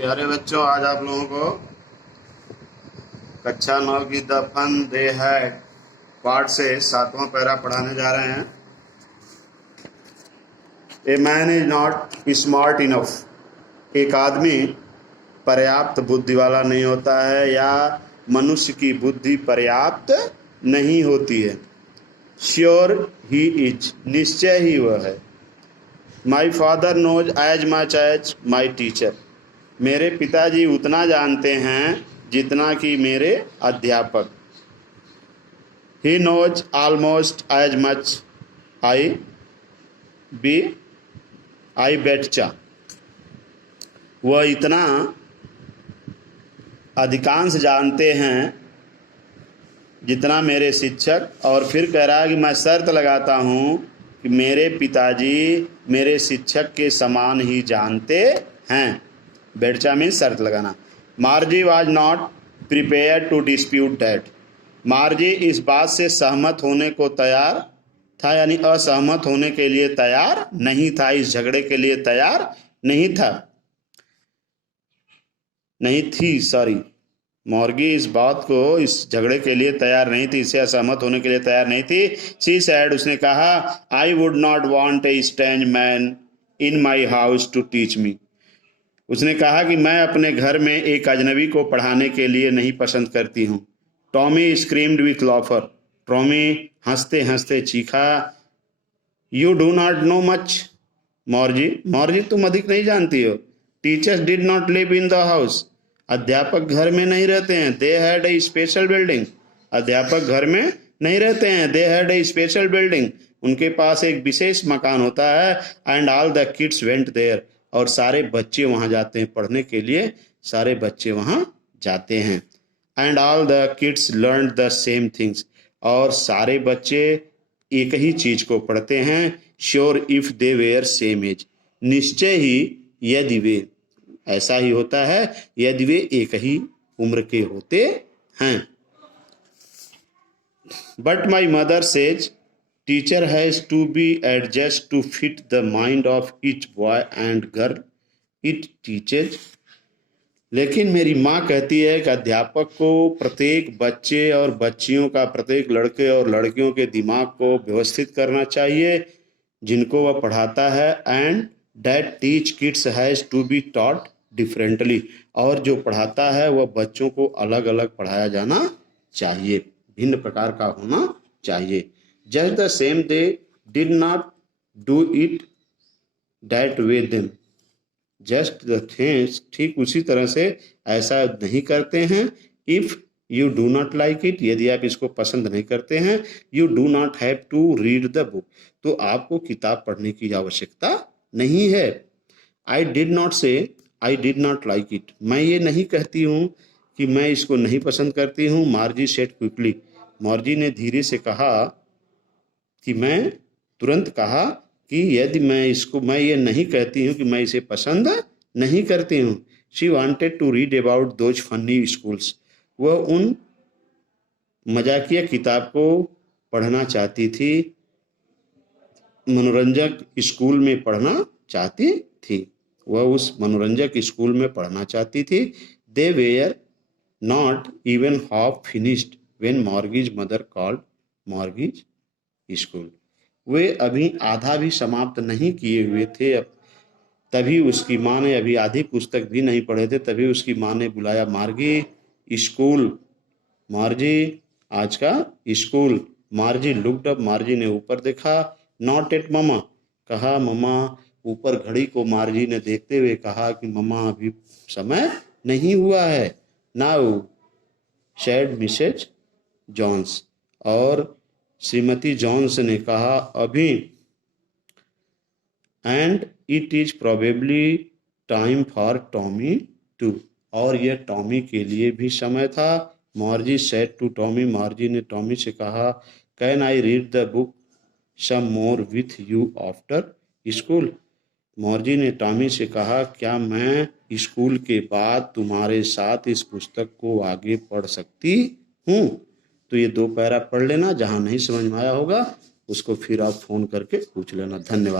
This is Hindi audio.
प्यारे बच्चों, आज आप लोगों को कक्षा 9 की the fun they had part से 7वां पैरा पढ़ाने जा रहे हैं। A man is not smart enough. एक आदमी पर्याप्त बुद्धि वाला नहीं होता है या मनुष्य की बुद्धि पर्याप्त नहीं होती है। श्योर ही इज, निश्चय ही वह है। My father knows as much as my teacher. मेरे पिताजी उतना जानते हैं जितना कि मेरे अध्यापक। He knows almost as much I betcha. वह इतना अधिकांश जानते हैं जितना मेरे शिक्षक। और फिर कह रहा है कि मैं शर्त लगाता हूँ कि मेरे पिताजी मेरे शिक्षक के समान ही जानते हैं। बेटचा मीन्स शर्त लगाना। Margie was not prepare to dispute that. Margie इस बात से सहमत होने को तैयार था, यानी असहमत होने के लिए तैयार नहीं था, इस झगड़े के लिए तैयार नहीं थी। मॉर्गी इस बात को, इस झगड़े के लिए तैयार नहीं थी, इससे असहमत होने के लिए तैयार नहीं थी। शी सैड, उसने कहा, I would not want a strange man in my house to teach me. उसने कहा कि मैं अपने घर में एक अजनबी को पढ़ाने के लिए नहीं पसंद करती हूँ। Tommy screamed with laughter. Tommy हंसते हंसते चीखा। You do not know much Margie तुम अधिक नहीं जानती हो। Teachers did not live in the house. अध्यापक घर में नहीं रहते हैं। They had a special building. अध्यापक घर में नहीं रहते हैं। They had a special building. उनके पास एक विशेष मकान होता है। And all the kids went there. और सारे बच्चे वहां जाते हैं पढ़ने के लिए। सारे बच्चे वहां जाते हैं। And all the kids learn the same things. और सारे बच्चे एक ही चीज को पढ़ते हैं। Sure if they were same age. निश्चय ही यदि वे, ऐसा ही होता है यदि वे एक ही उम्र के होते हैं। But my mother says teacher has to be adjust to fit the mind of each boy and girl it teaches. लेकिन मेरी माँ कहती है कि अध्यापक को प्रत्येक बच्चे और बच्चियों का, प्रत्येक लड़के और लड़कियों के दिमाग को व्यवस्थित करना चाहिए जिनको वह पढ़ाता है। And that teach kids has to be taught differently. और जो पढ़ाता है वह बच्चों को अलग अलग पढ़ाया जाना चाहिए, भिन्न प्रकार का होना चाहिए। Just the same they did not do it that way them. Just the things, ठीक उसी तरह से ऐसा नहीं करते हैं। If you do not like it, यदि आप इसको पसंद नहीं करते हैं, you do not have to read the book, तो आपको किताब पढ़ने की आवश्यकता नहीं है। आई डिड नॉट से I did not like it. मैं ये नहीं कहती हूँ कि मैं इसको नहीं पसंद करती हूँ। मार्जी सेड क्विकली। मार्जी ने धीरे से कहा कि मैं तुरंत कहा कि यदि मैं ये नहीं कहती हूँ कि मैं इसे पसंद नहीं करती हूँ। She wanted to read about those funny schools. वह उन मजाकिया किताब को पढ़ना चाहती थी, मनोरंजक स्कूल में पढ़ना चाहती थी। वह उस मनोरंजक स्कूल में पढ़ना चाहती थी। They were not even half finished when Margie's mother called Margie's school. वे अभी आधा भी समाप्त नहीं किए हुए थे। अब तभी उसकी माँ ने, अभी आधी पुस्तक भी नहीं पढ़े थे, तभी उसकी माँ ने बुलाया, मार्गी स्कूल। मार्जी आज का स्कूल। मार्जी looked up. मार्जी ने ऊपर देखा। Not at mama. कहा ममा। ऊपर घड़ी को मार्जी ने देखते हुए कहा कि ममा अभी समय नहीं हुआ है। Now said Mrs Jones. और श्रीमती जॉन्स ने कहा अभी। And it is probably time for Tommy too. और यह टॉमी के लिए भी समय था। Margie said to Tommy. Margie ने टॉमी से कहा, can I read the book some more with you after school. Margie ने टॉमी से कहा, क्या मैं स्कूल के बाद तुम्हारे साथ इस पुस्तक को आगे पढ़ सकती हूँ। तो ये 2 पैरा पढ़ लेना। जहाँ नहीं समझ में आया होगा उसको फिर आप फोन करके पूछ लेना। धन्यवाद।